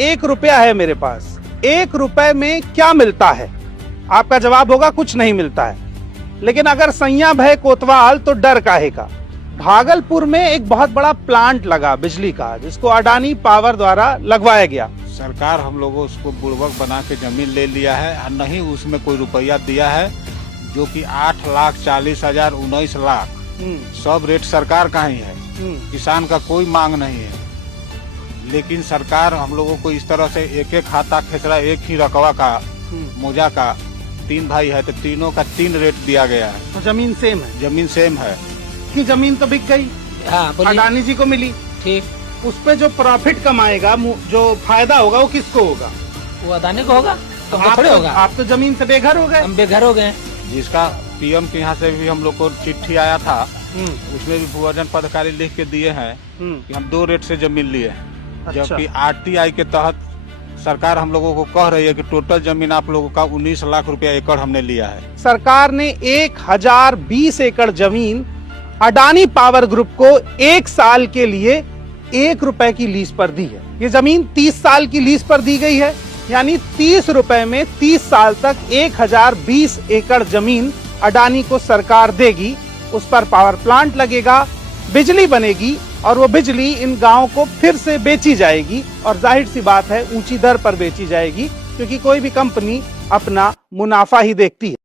₹1 है मेरे पास, ₹1 में क्या मिलता है? आपका जवाब होगा कुछ नहीं मिलता है। लेकिन अगर सैया भय कोतवाल तो डर काहे का। भागलपुर में एक बहुत बड़ा प्लांट लगा बिजली का, जिसको अडानी पावर द्वारा लगवाया गया। सरकार हम लोगों उसको बुड़बक बना के जमीन ले लिया है और नहीं उसमें कोई रुपया दिया है, जो कि 8,40,000 19 लाख सब रेट सरकार का ही है। किसान का कोई मांग नहीं है, लेकिन सरकार हम लोगों को इस तरह से एक एक खाता खेसरा, एक ही रकवा का मोजा का, 3 भाई है तो तीनों का 3 रेट दिया गया है। तो जमीन सेम है? जमीन सेम है कि जमीन तो बिक गई, हाँ, अडानी जी को मिली, ठीक। उस पे जो प्रॉफिट कमाएगा, जो फायदा होगा, वो किसको होगा? वो अडानी को होगा, तो आप थोड़े होगा। आप तो जमीन से बेघर हो गए। हम बेघर हो गए। जिसका पीएम के यहाँ से भी हम लोग को चिट्ठी आया था, उसमें भी भूअर्जन पदाधिकारी लिख के दिए हैं कि हम 2 रेट से जमीन लिए हैं। अच्छा। जबकि आरटीआई के तहत सरकार हम लोगों को कह रही है कि टोटल जमीन आप लोगों का 19 लाख रुपया एकड़ हमने लिया है। सरकार ने 1020 एकड़ जमीन अडानी पावर ग्रुप को 1 साल के लिए ₹1 की लीज पर दी है। ये जमीन 30 साल की लीज पर दी गई है, यानी ₹30 में 30 साल तक 1020 एकड़ जमीन अडानी को सरकार देगी। उस पर पावर प्लांट लगेगा, बिजली बनेगी और वो बिजली इन गांवों को फिर से बेची जाएगी। और जाहिर सी बात है, ऊंची दर पर बेची जाएगी, क्योंकि कोई भी कंपनी अपना मुनाफा ही देखती है।